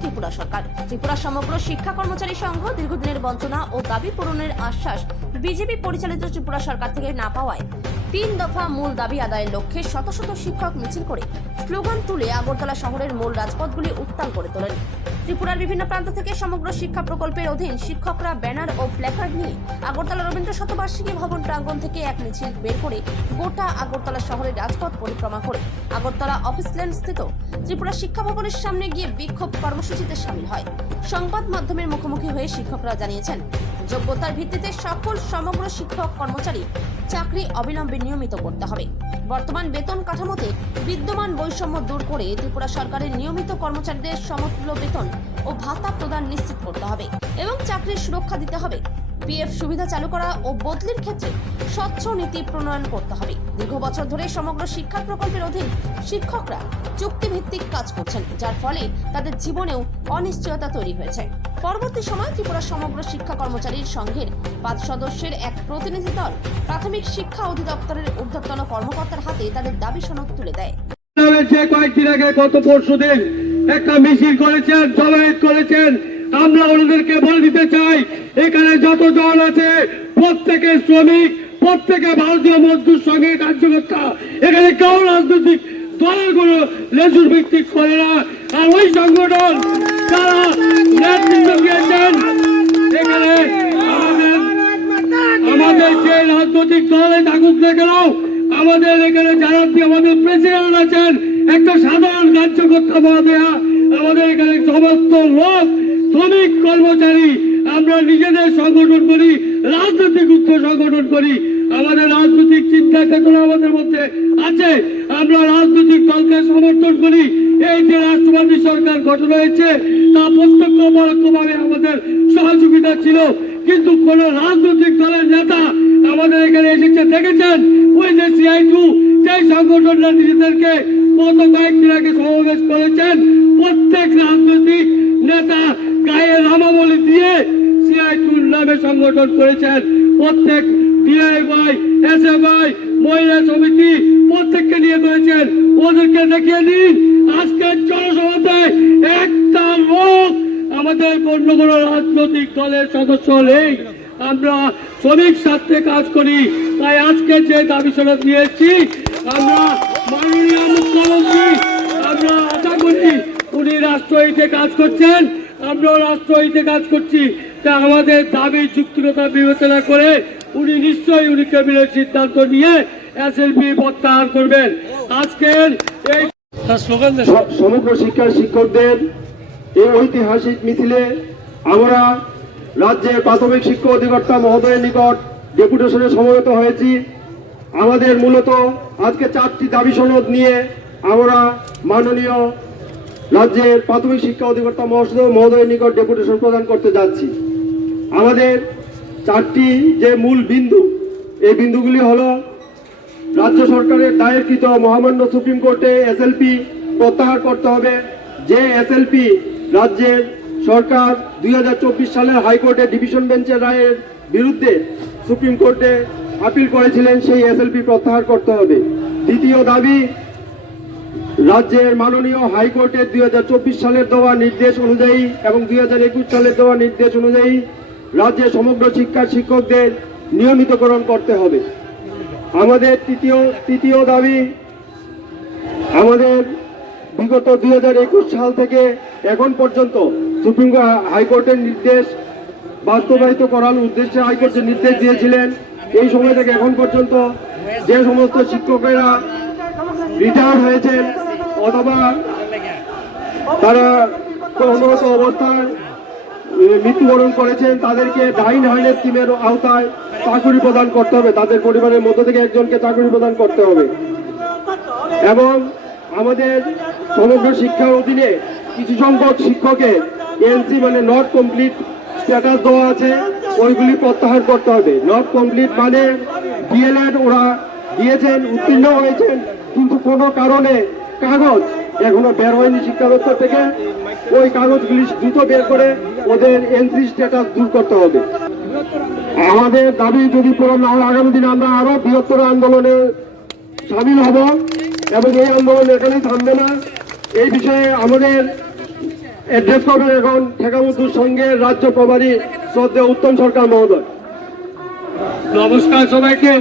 ত্রিপুরা সরকার। ত্রিপুরা সমগ্র শিক্ষা কর্মচারী সংঘ দীর্ঘদিনের বঞ্চনা ও দাবি পূরণের আশ্বাস বিজেপি পরিচালিত ত্রিপুরা সরকার থেকে না পাওয়ায় 3 দফা মূল দাবি আদায়ের লক্ষ্যে শত শত শিক্ষক মিছিল করে স্লোগান তুলে আগরতলা শহরের মূল রাজপথগুলি উত্তাল করে তোলেন। ত্রিপুরার বিভিন্ন প্রান্ত থেকে সমগ্র শিক্ষা প্রকল্পের অধীন শিক্ষকরা ব্যানার ও প্ল্যাকার্ড নিয়ে আগরতলা রবীন্দ্র শতবার্ষিকী ভবন প্রাঙ্গণ থেকে এক মিছিল বের করে গোটা আগরতলা শহরের রাজপথ পরিক্রমা করে আগরতলা অফিস ল্যান্ড স্থিত ত্রিপুরা শিক্ষা ভবনের সামনে গিয়ে বিক্ষোভ কর্মসূচিতে শামিল হয়। সংবাদ মাধ্যমের মুখোমুখি হয়ে শিক্ষকরা জানিয়েছেন, যোগ্যতার ভিত্তিতে সকল সমগ্র শিক্ষক কর্মচারী চাকরি অবিলম্বে নিয়মিত করতে হবে। বর্তমান বেতন কাঠামোতে বিদ্যমান বৈষম্য দূর করে ত্রিপুরা সরকারের নিয়মিত কর্মচারীদের সমতুল্য বেতন ও ভাতা প্রদান নিশ্চিত করতে হবে এবং চাকরির সুরক্ষা দিতে হবে। পিএফ সুবিধা চালু করা ও বদলির ক্ষেত্রে স্বচ্ছ নীতি প্রণয়ন করতে হবে। দীর্ঘ বছর ধরে সমগ্র শিক্ষা প্রকল্পের অধীন শিক্ষকরা চুক্তিভিত্তিক কাজ করছেন, যার ফলে তাদের জীবনেও অনিশ্চয়তা তৈরি হয়েছে। পরবর্তী সময় ত্রিপুরা সমগ্র শিক্ষা কর্মচারীর সংঘের 5 সদস্যের এক প্রতিনিধি দল প্রাথমিক শিক্ষা অধিদপ্তরের ঊর্ধ্বতন কর্মকর্তার হাতে তাদের দাবি সনদ তুলে দেয়। কয়েকদিন আগে গত পরশুদিন একটা মিছিল করেছেন, জমায়েত করেছেন। আমরা ওনাদেরকে বলে দিতে চাই, এখানে যত দল আছে প্রত্যেকে শ্রমিক, প্রত্যেকে ভারতীয় মজদুর সংঘের কার্যকর্তা। এখানে কেউ রাজনৈতিক দলের কোন লেজুর ভিত্তিক করে না। আর ওই সংগঠন যারা নেতৃত্ব দিয়েছেন, এখানে আমাদের যে রাজনৈতিক দলে থাকুক না কেন, আমাদের এখানে যারা আমাদের প্রেসিডেন্ট আছেন, একটা সাধারণ কার্যকর্তা মহোদয়া, আমাদের এখানে সমস্ত লোক শ্রমিক কর্মচারী, আমরা নিজেদের সংগঠন করি, রাজনৈতিক উৎস সংগঠন করি। আমাদের রাজনৈতিক চিন্তা চেতনা আমাদের মধ্যে আছে, আমরা রাজনৈতিক দলকে সমর্থন করি। এই যে রাষ্ট্রবাদী সরকার গঠন হয়েছে তা প্রত্যক্ষ পরোক্ষভাবে আমাদের সহযোগিতা ছিল, কিন্তু কোন রাজনৈতিক দলের নেতা আমাদের এখানে এসেছে দেখেছেন? ওই যে CI2 যে সংগঠনরা নিজেদেরকে গত কয়েকদিন আগে সমাবেশ করেছেন, প্রত্যেক রাজনৈতিক নেতা গায়ে রামাবলী দিয়ে CI2 নামে সংগঠন করেছেন। প্রত্যেক DIY, SFI, মহিলা সমিতি প্রত্যেককে নিয়ে করেছেন। ওদেরকে দেখিয়ে দিন আজকের জনসভাতে একটা লোক আমাদের অন্য কোনো রাজনৈতিক দলের সদস্য নেই। আমরা শ্রমিক স্বার্থে কাজ করি, তাই আজকে যে দাবি সনদ নিয়েছি, আমরা মাননীয় মুখ্যমন্ত্রী আমরা আশা করি উনি রাষ্ট্রহিতে কাজ করছেন, আমরাও রাষ্ট্রহিতে কাজ করছি। তা আমাদের দাবি যুক্তিকতা বিবেচনা করে উনি নিশ্চয়ই উনি ক্যাবিনেট সিদ্ধান্ত নিয়ে SLP প্রত্যাহার করবেন। আজকের এই সমগ্র শিক্ষার শিক্ষকদের এই ঐতিহাসিক মিছিলে আমরা রাজ্যের প্রাথমিক শিক্ষা অধিকর্তা মহোদয়ের নিকট ডেপুটেশনে সমবেত হয়েছি। আমাদের মূলত আজকে 4টি দাবি সনদ নিয়ে আমরা মাননীয় রাজ্যের প্রাথমিক শিক্ষা অধিকর্তা মহোদয়ের নিকট ডেপুটেশন প্রদান করতে যাচ্ছি। আমাদের 4টি যে মূল বিন্দু, এই বিন্দুগুলি হলো রাজ্য সরকারের দায়েরকৃত মহামান্য সুপ্রিম কোর্টে SLP প্রত্যাহার করতে হবে। যে SLP রাজ্যের সরকার 2024 সালের হাইকোর্টে ডিভিশন বেঞ্চের রায়ের বিরুদ্ধে সুপ্রিম কোর্টে আপিল করেছিলেন, সেই SLP প্রত্যাহার করতে হবে। দ্বিতীয় দাবি, রাজ্যের মাননীয় হাইকোর্টের 2024 সালের দেওয়া নির্দেশ অনুযায়ী এবং 2021 সালের দেওয়া নির্দেশ অনুযায়ী রাজ্যের সমগ্র শিক্ষার শিক্ষকদের নিয়মিতকরণ করতে হবে। আমাদের তৃতীয় দাবি, আমাদের বিগত 2021 সাল থেকে এখন পর্যন্ত সুপ্রিম হাইকোর্টের নির্দেশ বাস্তবায়িত করার উদ্দেশ্যে হাইকোর্ট যে নির্দেশ দিয়েছিলেন, এই সময় থেকে এখন পর্যন্ত যে সমস্ত শিক্ষকেরা রিটায়ার হয়েছেন অথবা তারা কর্মরত অবস্থায় মৃত্যুবরণ করেছেন, তাদেরকে ডাইন হাইনে স্কিমের আওতায় চাকরি প্রদান করতে হবে। তাদের পরিবারের মধ্য থেকে একজনকে চাকরি প্রদান করতে হবে। এবং আমাদের সমগ্র শিক্ষার অধীনে কিছু সংখ্যক শিক্ষকের NC মানে নট কমপ্লিট স্ট্যাটাস দেওয়া আছে, ওইগুলি প্রত্যাহার করতে হবে। নট কমপ্লিট মানে DLED ওরা দিয়েছেন, উত্তীর্ণ হয়েছেন, কিন্তু কোনো কারণে কাগজ এখনো বের হয়নি শিক্ষা দপ্তর থেকে। ওই কাগজগুলি দ্রুত বের করে ওদের NC স্ট্যাটাস দূর করতে হবে। আমাদের দাবি যদি পূরণ না হয়, আগামী দিনে আমরা আরো বৃহত্তর আন্দোলনে সামিল হব এবং এই আন্দোলন এখানেই থামবে না। এই বিষয়ে আমাদের অ্যাড্রেস করবেন এখন ঠেকামুদ্দুর সংঘের রাজ্য প্রভারী শ্রদ্ধেয় উত্তম সরকার মহোদয়। নমস্কার সবাইকে।